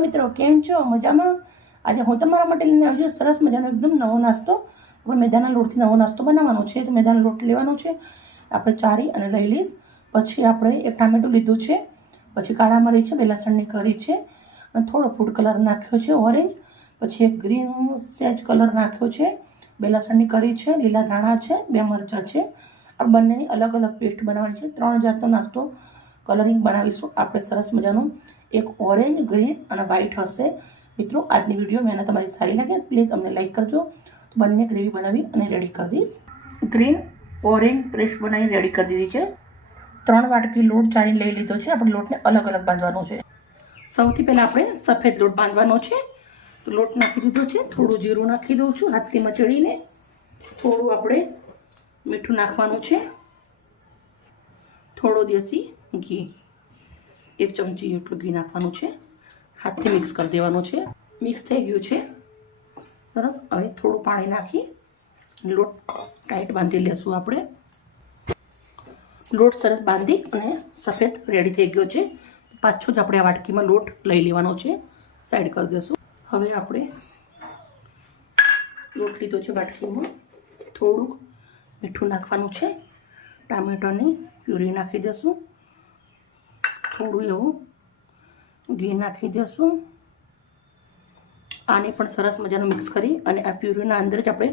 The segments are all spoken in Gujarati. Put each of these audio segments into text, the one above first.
મિત્રો, કેમ છો? મજામાં? આજે હું તમારા માટે લઈને આવ્યો સરસ મજાનો એકદમ નવો નાસ્તો. આપણે મેદાના લોટથી નવો નાસ્તો બનાવવાનો છે. તો મેદાનો લોટ લેવાનો છે. આપણે ચારી અને લઈ લઈશ. પછી આપણે એક ટામેટું લીધું છે. પછી કાળા મરી છે, બે લસણની કરી છે. અને થોડો ફૂડ કલર નાખ્યો છે ઓરેન્જ પછી એક ગ્રીન સેજ કલર નાખ્યો છે. બે લસણની કરી છે, લીલા ધાણા છે, બે મરચાં છે. આ બંનેની અલગ અલગ પેસ્ટ બનાવવાની છે. ત્રણ જાતનો નાસ્તો કલરિંગ બનાવીશું. આપણે સરસ મજાનું એક ઓરેન્જ ગ્રીન અને વ્હાઇટ હશે. મિત્રો, આજની વીડિયો મહેનત તમારી સારી લાગે પ્લીઝ અમને લાઈક કરજો. તો બંને ગ્રેવી બનાવી અને રેડી કરી દઈશ. ગ્રીન ઓરેન્જ પેસ્ટ બનાવી રેડી કરી દીધી છે. ત્રણ વાટકી લોટ ચારીને લઈ લીધો છે. આપણે લોટને અલગ અલગ બાંધવાનો છે. સૌથી પહેલાં આપણે સફેદ લોટ બાંધવાનો છે. તો લોટ નાખી દીધો છે. થોડું જીરું નાખી દઉં છું, હાથથી મચડીને. થોડું આપણે મીઠું નાખવાનું છે. થોડો દેશી ઘી. એક ચમચી જેટલું ઘી નાખવાનું છે. હાથથી મિક્સ કરી દેવાનું છે. મિક્સ થઈ ગયું છે. સરસ. હવે થોડું પાણી નાખી લોટ ટાઈટ બાંધી લેશું આપણે. લોટ સરસ બાંધી અને સફેદ રેડી થઈ ગયો છે. પાછો જ આપણે આ વાટકીમાં લોટ લઈ લેવાનો છે. સાઈડ કરી દઈશું હવે આપણે લોટ લીધો છે વાટકીમાં. થોડુંક મીઠું નાખવાનું છે. ટામેટાની પ્યુરી નાખી દઈશું થોડું એવું ઘી નાખી દઈશું આને પણ સરસ મજાનું મિક્સ કરી અને આ પ્યુરીના અંદર જ આપણે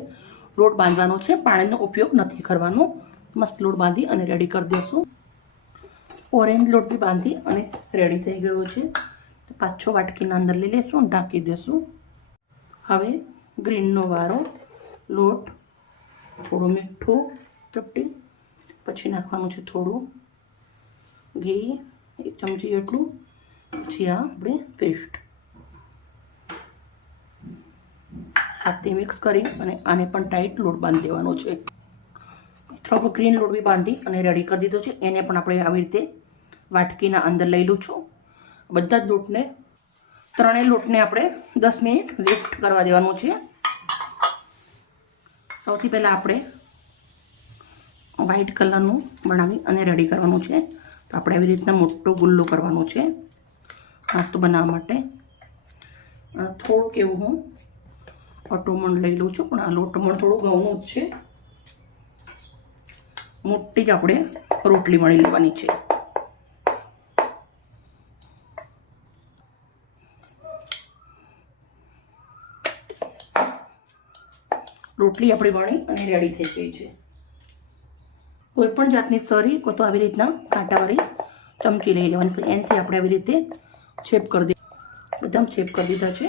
લોટ બાંધવાનો છે. પાણીનો ઉપયોગ નથી કરવાનો. મસ્ત લોટ બાંધી અને રેડી કરી દઈશું ઓરેન્જ લોટ બી બાંધી અને રેડી થઈ ગયો છે. તો પાછો વાટકીના અંદર લઈ લઈશું અને ઢાંકી દઈશું હવે ગ્રીનનો વારો, લોટ થોડું મીઠું, ચપટી. પછી નાખવાનું છે થોડું ઘી. એક ચમચી જેટલું પછી આ આપણે પેસ્ટ હાથથી મિક્સ કરી અને આને પણ ટાઈટ લોટ બાંધી દેવાનો છે. થોડોક ગ્રીન લોટ બી બાંધી અને રેડી કરી દીધો છે. એને પણ આપણે આવી રીતે વાટકીના અંદર લઈ લઉં છું. બધા જ લોટને ત્રણેય લોટને આપણે દસ મિનિટ વેસ્ટ કરવા દેવાનું છે. સૌથી પહેલાં આપણે વ્હાઈટ કલરનું બનાવી અને રેડી કરવાનું છે. તો આપણે આવી રીતના મોટો ગુલ્લો કરવાનો છે નાસ્તો બનાવવા માટે. થોડુંક એવું હું અટોમણ લઈ લઉં છું, પણ આ લોટમણ થોડું ઘઉંનું જ છે. મોટી જ આપણે રોટલી મળી લેવાની છે. રોટલી આપણી વણી અને રેડી થઈ ગઈ છે. કોઈ પણ જાતની સરી કોઈ તો આવી રીતના કાંટાવાળી ચમચી લઈ લેવાની. એનાથી આપણે આવી રીતે છેપ કરી દે એકદમ છેપ કરી દીધા છે.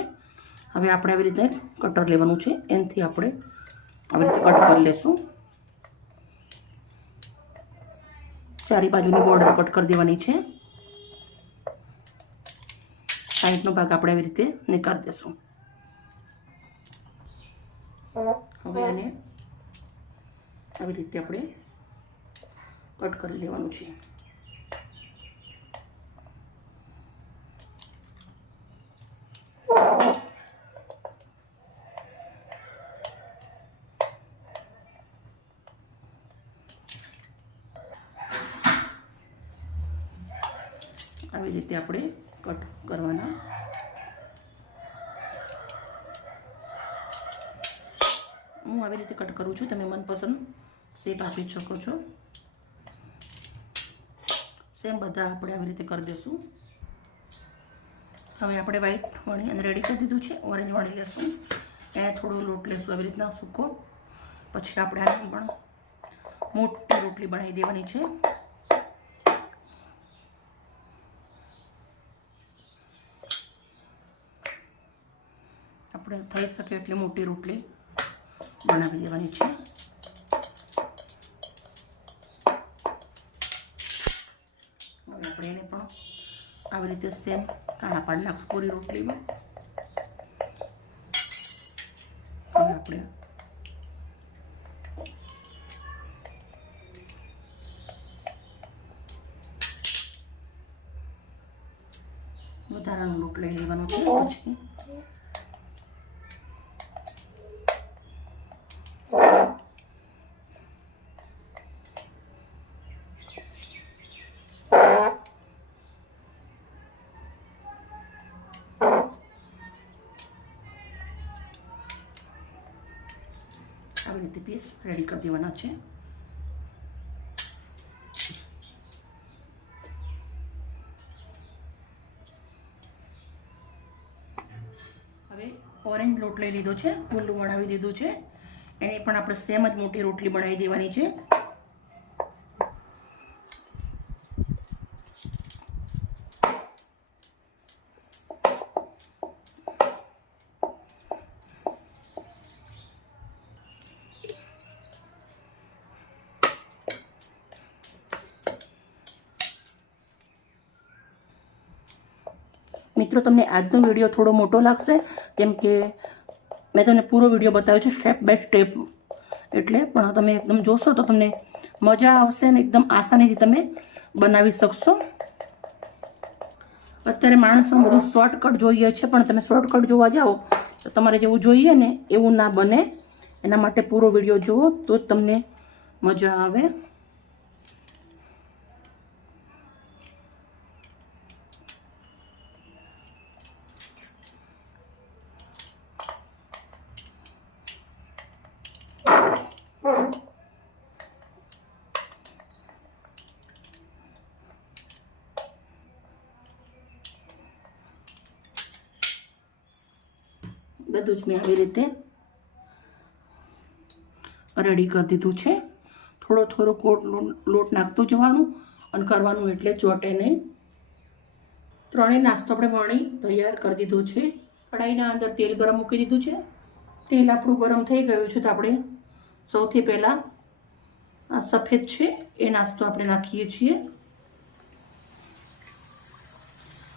હવે આપણે આવી રીતે કટર લેવાનું છે. એનાથી આપણે આવી રીતે કટ કરી લેશું. ચારી બાજુની બોર્ડર કટ કરી દેવાની છે. સાઈડનો ભાગ આપણે આવી રીતે નીકાળી દેશું. હવે આને આવી રીતે આપણે કટ કરી લેવાનું છે. આવી રીતે આપણે કટ કરવાના. હું આવી રીતે કટ કરું છું. તમે મનપસંદ શેપ આપી શકો છો. સેમ બધા આપણે આવી રીતે કરી દઈશું હવે આપણે વ્હાઈટ વણી અને રેડી કરી દીધું છે. ઓરેન્જ વણી લેશું. એને થોડો લોટ લેશું આવી રીતના સૂકો. પછી આપણે આને પણ મોટી રોટલી બનાવી દેવાની છે. આપણે થઈ શકે એટલી મોટી રોટલી બનાવી દેવાની છે હવે આપણે એને પણ આવી રીતે સેમ કાણા પાડી નાખશું પૂરી રોટલીમાં. હવે આપણે વધારાનો રોટ લઈ લેવાનો છે. પછી દેવાના છે. હવે ઓરેન્જ લોટ લઈ લીધો છે ફૂલ બનાવી દીધું છે. એની પણ આપણે સેમ જ મોટી રોટલી બનાવી દેવાની છે. મિત્રો, તમને આજનો વીડિયો થોડો મોટો લાગશે, કેમ કે મેં તમને પૂરો વીડિયો બતાવ્યો છે સ્ટેપ બાય સ્ટેપ એટલે પણ તમે એકદમ જોશો તો તમને મજા આવશે ને એકદમ આસાનીથી તમે બનાવી શકશો. અત્યારે માણસો બધું શોર્ટકટ જોઈએ છે, પણ તમે શોર્ટકટ જોવા જાઓ, તો તમારે જેવું જોઈએ ને એવું ના બને. એના માટે પૂરો વીડિયો જુઓ તો જ તમને મજા આવે. બધું જ મેં આવી રીતે રેડી કરી દીધું છે. થોડો થોડો કોટ લોટ નાખતું જવાનું અને કરવાનું એટલે ચોટે નહીં. ત્રણેય નાસ્તો આપણે વણી તૈયાર કરી દીધો છે. કઢાઈના અંદર તેલ ગરમ મૂકી દીધું છે. તેલ આપણું ગરમ થઈ ગયું છે તો આપણે સૌથી પહેલાં આ સફેદ છે એ નાસ્તો આપણે નાખીએ છીએ.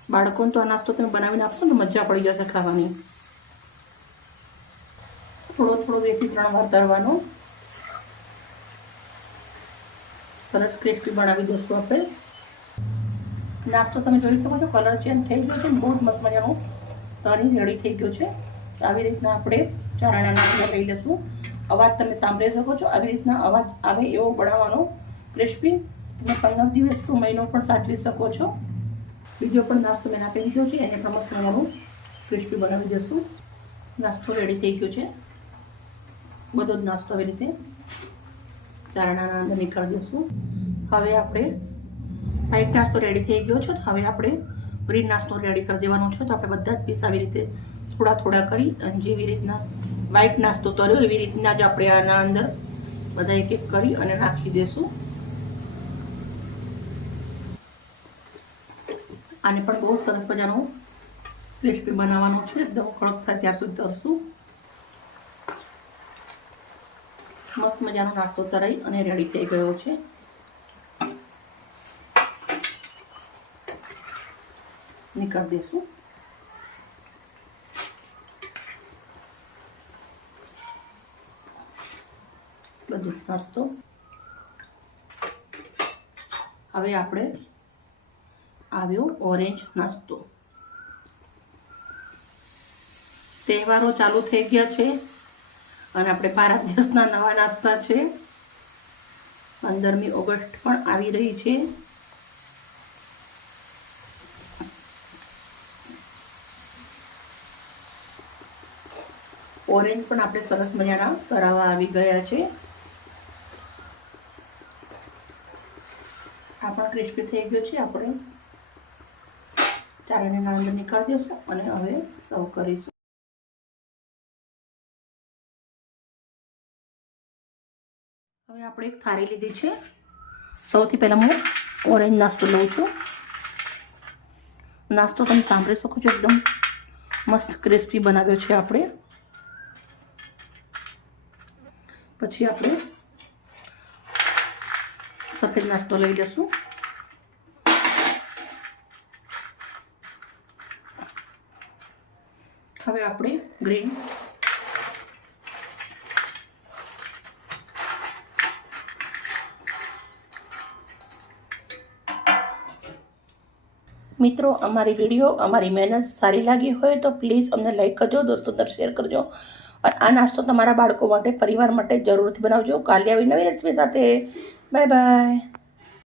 બાળકોને તો આ નાસ્તો તમે બનાવીને આપશો ને મજા પડી જશે ખાવાની. થોડો થોડો બેથી ત્રણ વાર તરવાનો સરસ ક્રિસ્પી બનાવી દઈશું આપણે. નાસ્તો તમે જોઈ શકો છો કલર ચેન્જ થઈ ગયો છે બહુ મસ્ત મજાનો તરી રેડી થઈ ગયો છે. આવી રીતના આપણે ચારાણા નાખીને લઈ લઈશું. અવાજ તમે સાંભળી શકો છો, આવી રીતના અવાજ આવે એવો બનાવવાનો. ક્રિસ્પી તમે પંદર દિવસ તો મહિનો પણ સાચવી શકો છો. બીજો પણ નાસ્તો મેં નાખી દીધો છે, એને પણ મસ્ત મજાનું ક્રિસ્પી બનાવી દઈશું. નાસ્તો રેડી થઈ ગયો છે. બધો જ નાસ્તો આવી રીતે ચારણાના અંદર નીકળી દઈશું હવે આપણે વ્હાઈટ નાસ્તો રેડી થઈ ગયો છે, તો હવે આપણે ગ્રીન નાસ્તો રેડી કરી દેવાનો છે, તો આપણે બધા જ પીસ આવી રીતે થોડા થોડા કરી અને જેવી રીતના વ્હાઈટ નાસ્તો તર્યો એવી રીતના જ આપણે આના અંદર બધા એક એક કરી અને નાખી દઈશું આને પણ બહુ સરસ મજાનો રેસીપી બનાવવાનો છે, એકદમ કડક થાય ત્યાર સુધી તરશું. મસ્ત મજાનો નાસ્તો તરાઈ અને રેડી થઈ ગયો છે. નીકળ દઈશું બધું નાસ્તો. હવે આપણે આવ્યો ઓરેન્જ નાસ્તો. તહેવારો ચાલુ થઈ ગયા છે. અને આપણે ભારત દેશના નવા નાસ્તા છે. પંદરમી ઓગસ્ટ પણ આવી રહી છે. ઓરેન્જ પણ આપણે સરસ મજાના કરાવવા આવી ગયા છે. આ પણ ક્રિસ્પી થઈ ગયો છે આપણે. ચારેને અંદર નીકાળી દઈશું અને હવે સર્વ કરીશું. હવે આપણે એક થાળી લીધી છે. સૌથી પહેલાં હું ઓરેન્જ નાસ્તો લઉં છું. નાસ્તો તમે સાંભળી શકો છો, એકદમ મસ્ત ક્રિસ્પી બનાવ્યો છે આપણે. પછી આપણે સફેદ નાસ્તો લઈ લઈશું. હવે આપણે ગ્રીન મિત્રો, અમારી વીડિયો અમારી મહેનત સારી લાગી હોય તો પ્લીઝ અમને લાઈક કરજો, દોસ્તો અંદર શેર કરજો. અને આ નાસ્તો તમારા બાળકો માટે, પરિવાર માટે જરૂરથી બનાવજો. કાલે આવી નવી રેસીપી સાથે. Bye bye